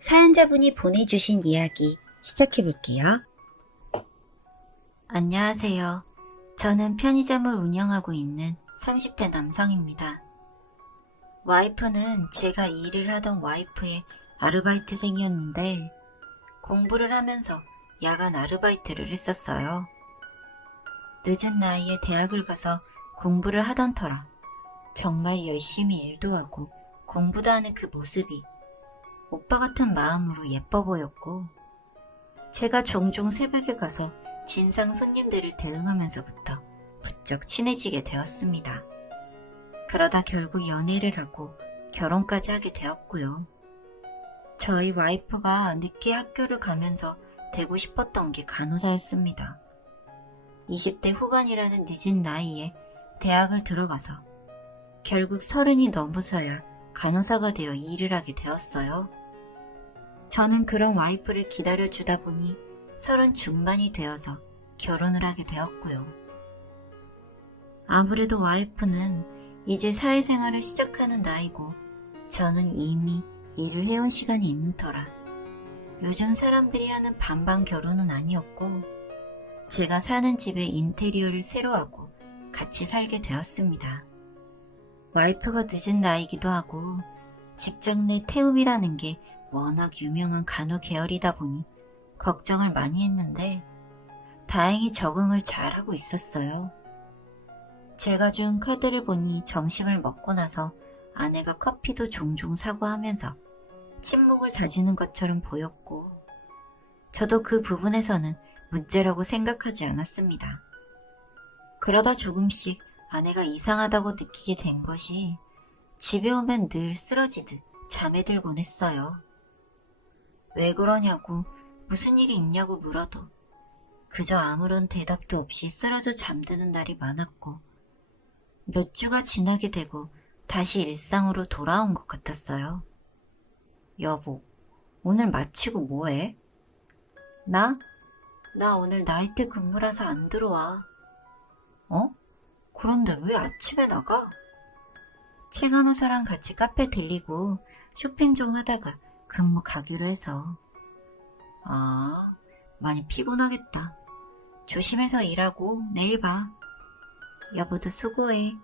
사연자분이 보내주신 이야기 시작해볼게요. 안녕하세요. 저는 편의점을 운영하고 있는 30대 남성입니다. 와이프는 제가 일을 하던 와이프의 아르바이트생이었는데 공부를 하면서 야간 아르바이트를 했었어요. 늦은 나이에 대학을 가서 공부를 하던 터라 정말 열심히 일도 하고 공부도 하는 그 모습이 오빠 같은 마음으로 예뻐 보였고, 제가 종종 새벽에 가서 진상 손님들을 대응하면서부터 부쩍 친해지게 되었습니다. 그러다 결국 연애를 하고 결혼까지 하게 되었고요. 저희 와이프가 늦게 학교를 가면서 되고 싶었던 게 간호사였습니다. 20대 후반이라는 늦은 나이에 대학을 들어가서 결국 30이 넘어서야 간호사가 되어 일을 하게 되었어요. 저는 그런 와이프를 기다려주다 보니 30 중반이 되어서 결혼을 하게 되었고요. 아무래도 와이프는 이제 사회생활을 시작하는 나이고 저는 이미 일을 해온 시간이 있는 터라 요즘 사람들이 하는 반반 결혼은 아니었고 제가 사는 집의 인테리어를 새로 하고 같이 살게 되었습니다. 와이프가 늦은 나이기도 하고 직장 내 태움이라는 게 워낙 유명한 간호 계열이다 보니 걱정을 많이 했는데 다행히 적응을 잘하고 있었어요. 제가 준 카드를 보니 점심을 먹고 나서 아내가 커피도 종종 사고 하면서 친목을 다지는 것처럼 보였고 저도 그 부분에서는 문제라고 생각하지 않았습니다. 그러다 조금씩 아내가 이상하다고 느끼게 된 것이 집에 오면 늘 쓰러지듯 잠에 들곤 했어요. 왜 그러냐고 무슨 일이 있냐고 물어도 그저 아무런 대답도 없이 쓰러져 잠드는 날이 많았고 몇 주가 지나게 되고 다시 일상으로 돌아온 것 같았어요. 여보, 오늘 마치고 뭐해? 나 오늘 나이트 근무라서 안 들어와. 어? 그런데 왜 아침에 나가? 최간호사랑 같이 카페 들리고 쇼핑 좀 하다가 근무 가기로 해서. 아, 많이 피곤하겠다. 조심해서 일하고 내일 봐. 여보도 수고해.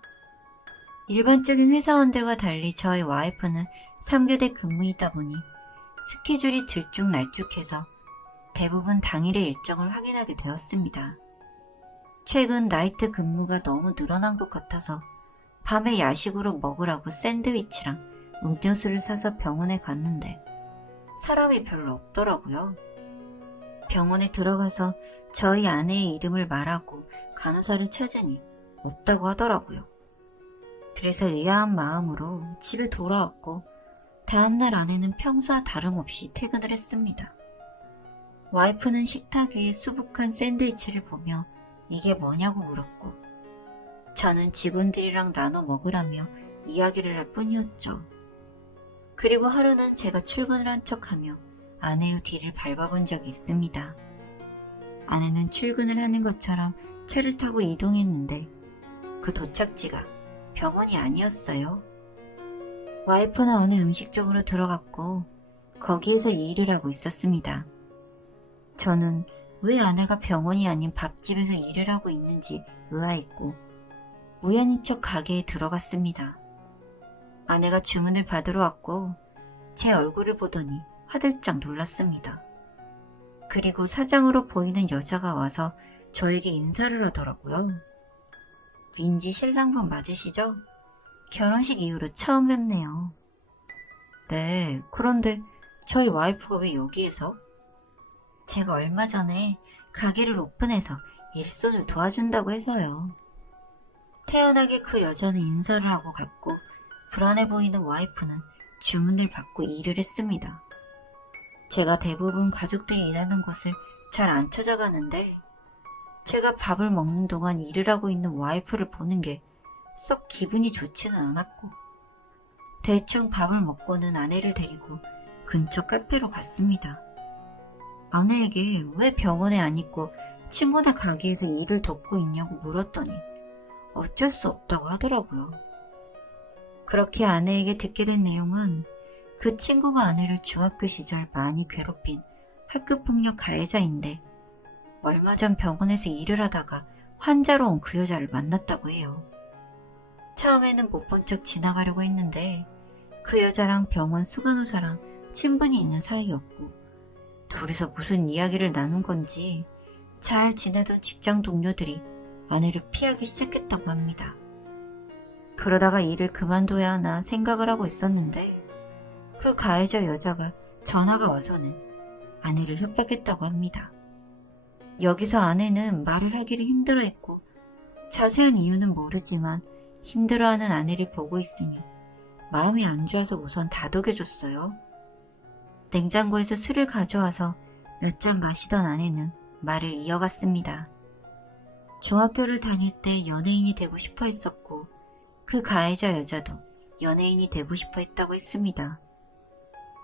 일반적인 회사원들과 달리 저희 와이프는 3교대 근무이다 보니 스케줄이 들쭉날쭉해서 대부분 당일의 일정을 확인하게 되었습니다. 최근 나이트 근무가 너무 늘어난 것 같아서 밤에 야식으로 먹으라고 샌드위치랑 음료수를 사서 병원에 갔는데 사람이 별로 없더라고요. 병원에 들어가서 저희 아내의 이름을 말하고 간호사를 찾으니 없다고 하더라고요. 그래서 의아한 마음으로 집에 돌아왔고 다음날 아내는 평소와 다름없이 퇴근을 했습니다. 와이프는 식탁 위에 수북한 샌드위치를 보며 이게 뭐냐고 물었고 저는 직원들이랑 나눠 먹으라며 이야기를 할 뿐이었죠. 그리고 하루는 제가 출근을 한 척하며 아내의 뒤를 밟아본 적이 있습니다. 아내는 출근을 하는 것처럼 차를 타고 이동했는데 그 도착지가 병원이 아니었어요. 와이프는 어느 음식점으로 들어갔고 거기에서 일을 하고 있었습니다. 저는 왜 아내가 병원이 아닌 밥집에서 일을 하고 있는지 의아했고 우연히 척 가게에 들어갔습니다. 아내가 주문을 받으러 왔고 제 얼굴을 보더니 화들짝 놀랐습니다. 그리고 사장으로 보이는 여자가 와서 저에게 인사를 하더라고요. 민지 신랑분 맞으시죠? 결혼식 이후로 처음 뵙네요. 네, 그런데 저희 와이프가 왜 여기에서? 제가 얼마 전에 가게를 오픈해서 일손을 도와준다고 해서요. 태연하게 그 여자는 인사를 하고 갔고 불안해 보이는 와이프는 주문을 받고 일을 했습니다. 제가 대부분 가족들이 일하는 곳을 잘 안 찾아가는데 제가 밥을 먹는 동안 일을 하고 있는 와이프를 보는 게 썩 기분이 좋지는 않았고 대충 밥을 먹고는 아내를 데리고 근처 카페로 갔습니다. 아내에게 왜 병원에 안 있고 친구네 가게에서 일을 돕고 있냐고 물었더니 어쩔 수 없다고 하더라고요. 그렇게 아내에게 듣게 된 내용은 그 친구가 아내를 중학교 시절 많이 괴롭힌 학교폭력 가해자인데 얼마 전 병원에서 일을 하다가 환자로 온 그 여자를 만났다고 해요. 처음에는 못 본 척 지나가려고 했는데 그 여자랑 병원 수간호사랑 친분이 있는 사이였고 둘이서 무슨 이야기를 나눈 건지 잘 지내던 직장 동료들이 아내를 피하기 시작했다고 합니다. 그러다가 일을 그만둬야 하나 생각을 하고 있었는데 그 가해자 여자가 전화가 와서는 아내를 협박했다고 합니다. 여기서 아내는 말을 하기를 힘들어했고 자세한 이유는 모르지만 힘들어하는 아내를 보고 있으니 마음이 안 좋아서 우선 다독여줬어요. 냉장고에서 술을 가져와서 몇 잔 마시던 아내는 말을 이어갔습니다. 중학교를 다닐 때 연예인이 되고 싶어 했었고 그 가해자 여자도 연예인이 되고 싶어 했다고 했습니다.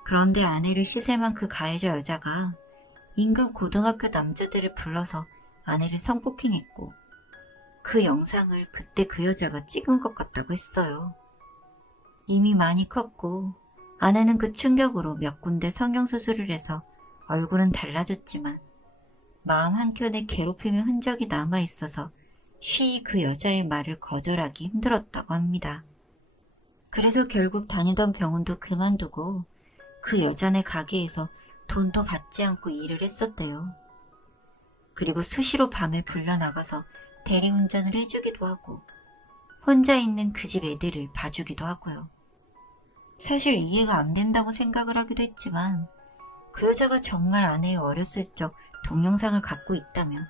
그런데 아내를 시샘한 그 가해자 여자가 인근 고등학교 남자들을 불러서 아내를 성폭행했고 그 영상을 그때 그 여자가 찍은 것 같다고 했어요. 이미 많이 컸고 아내는 그 충격으로 몇 군데 성형수술을 해서 얼굴은 달라졌지만 마음 한켠에 괴롭힘의 흔적이 남아있어서 쉬이 그 여자의 말을 거절하기 힘들었다고 합니다. 그래서 결국 다니던 병원도 그만두고 그 여자네 가게에서 돈도 받지 않고 일을 했었대요. 그리고 수시로 밤에 불러나가서 대리운전을 해주기도 하고 혼자 있는 그 집 애들을 봐주기도 하고요. 사실 이해가 안 된다고 생각을 하기도 했지만 그 여자가 정말 아내의 어렸을 적 동영상을 갖고 있다면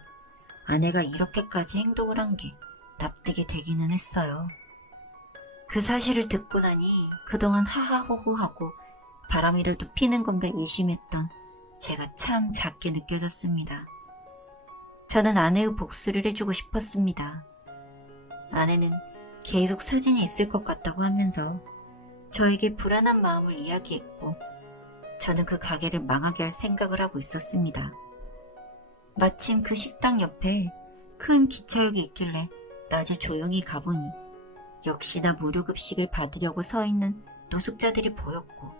아내가 이렇게까지 행동을 한 게 납득이 되기는 했어요. 그 사실을 듣고 나니 그동안 하하호호하고 바람이라도 피는 건가 의심했던 제가 참 작게 느껴졌습니다. 저는 아내의 복수를 해주고 싶었습니다. 아내는 계속 사진이 있을 것 같다고 하면서 저에게 불안한 마음을 이야기했고 저는 그 가게를 망하게 할 생각을 하고 있었습니다. 마침 그 식당 옆에 큰 기차역이 있길래 낮에 조용히 가보니 역시나 무료급식을 받으려고 서 있는 노숙자들이 보였고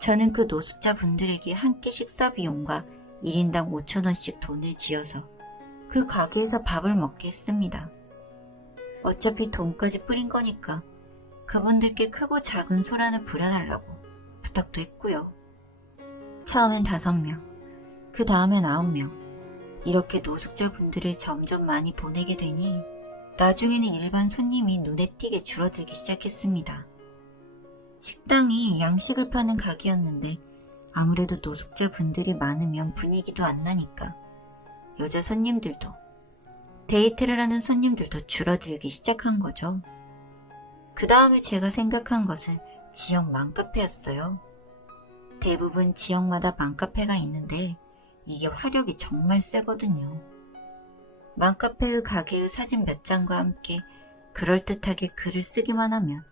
저는 그 노숙자 분들에게 한 끼 식사 비용과 1인당 5,000원씩 돈을 쥐어서 그 가게에서 밥을 먹게 했습니다. 어차피 돈까지 뿌린 거니까 그분들께 크고 작은 소란을 부려달라고 부탁도 했고요. 처음엔 5명, 그 다음엔 9명, 이렇게 노숙자분들을 점점 많이 보내게 되니 나중에는 일반 손님이 눈에 띄게 줄어들기 시작했습니다. 식당이 양식을 파는 가게였는데 아무래도 노숙자분들이 많으면 분위기도 안 나니까 여자 손님들도 데이트를 하는 손님들도 줄어들기 시작한 거죠. 그 다음에 제가 생각한 것은 지역 맘카페였어요. 대부분 지역마다 맘카페가 있는데 이게 화력이 정말 세거든요. 맘카페의 가게의 사진 몇 장과 함께 그럴듯하게 글을 쓰기만 하면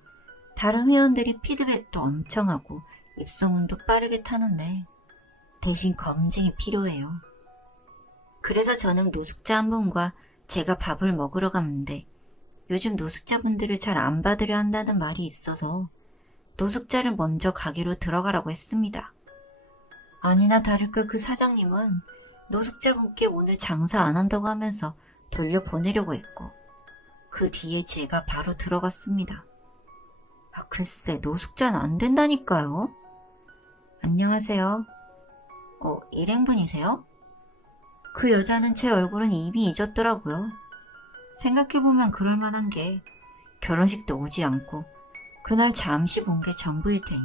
다른 회원들이 피드백도 엄청 하고 입소문도 빠르게 타는데 대신 검증이 필요해요. 그래서 저는 노숙자 한 분과 제가 밥을 먹으러 갔는데 요즘 노숙자분들을 잘 안 받으려 한다는 말이 있어서 노숙자를 먼저 가게로 들어가라고 했습니다. 아니나 다를까 그 사장님은 노숙자분께 오늘 장사 안 한다고 하면서 돌려보내려고 했고 그 뒤에 제가 바로 들어갔습니다. 글쎄 노숙자는 안 된다니까요. 안녕하세요. 일행분이세요? 그 여자는 제 얼굴은 이미 잊었더라고요. 생각해보면 그럴만한 게 결혼식도 오지 않고 그날 잠시 본 게 전부일 테니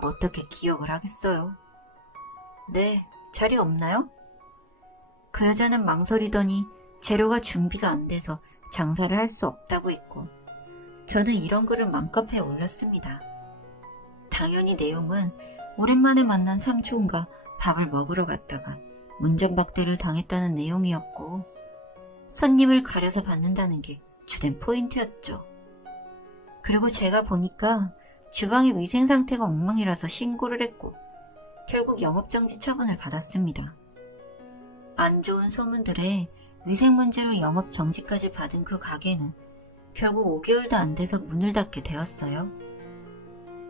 어떻게 기억을 하겠어요. 네, 자리 없나요? 그 여자는 망설이더니 재료가 준비가 안 돼서 장사를 할 수 없다고 했고 저는 이런 글을 맘카페에 올렸습니다. 당연히 내용은 오랜만에 만난 삼촌과 밥을 먹으러 갔다가 운전박대를 당했다는 내용이었고 손님을 가려서 받는다는 게 주된 포인트였죠. 그리고 제가 보니까 주방의 위생 상태가 엉망이라서 신고를 했고 결국 영업정지 처분을 받았습니다. 안 좋은 소문들에 위생 문제로 영업정지까지 받은 그 가게는 결국 5개월도 안 돼서 문을 닫게 되었어요.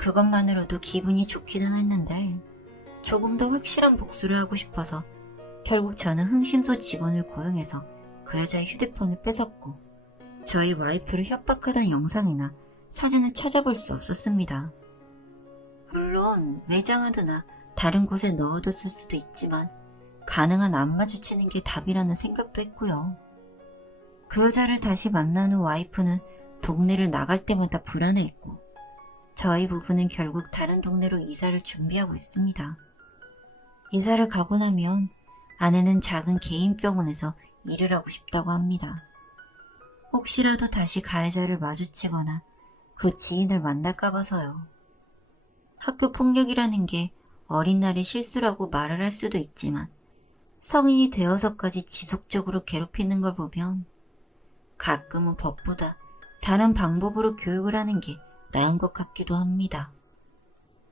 그것만으로도 기분이 좋기는 했는데 조금 더 확실한 복수를 하고 싶어서 결국 저는 흥신소 직원을 고용해서 그 여자의 휴대폰을 뺏었고 저희 와이프를 협박하던 영상이나 사진을 찾아볼 수 없었습니다. 물론 외장하드나 다른 곳에 넣어뒀을 수도 있지만 가능한 안 마주치는 게 답이라는 생각도 했고요. 그 여자를 다시 만난 후 와이프는 동네를 나갈 때마다 불안해했고 저희 부부는 결국 다른 동네로 이사를 준비하고 있습니다. 이사를 가고 나면 아내는 작은 개인 병원에서 일을 하고 싶다고 합니다. 혹시라도 다시 가해자를 마주치거나 그 지인을 만날까 봐서요. 학교 폭력이라는 게 어린 날의 실수라고 말을 할 수도 있지만 성인이 되어서까지 지속적으로 괴롭히는 걸 보면 가끔은 법보다 다른 방법으로 교육을 하는 게 나은 것 같기도 합니다.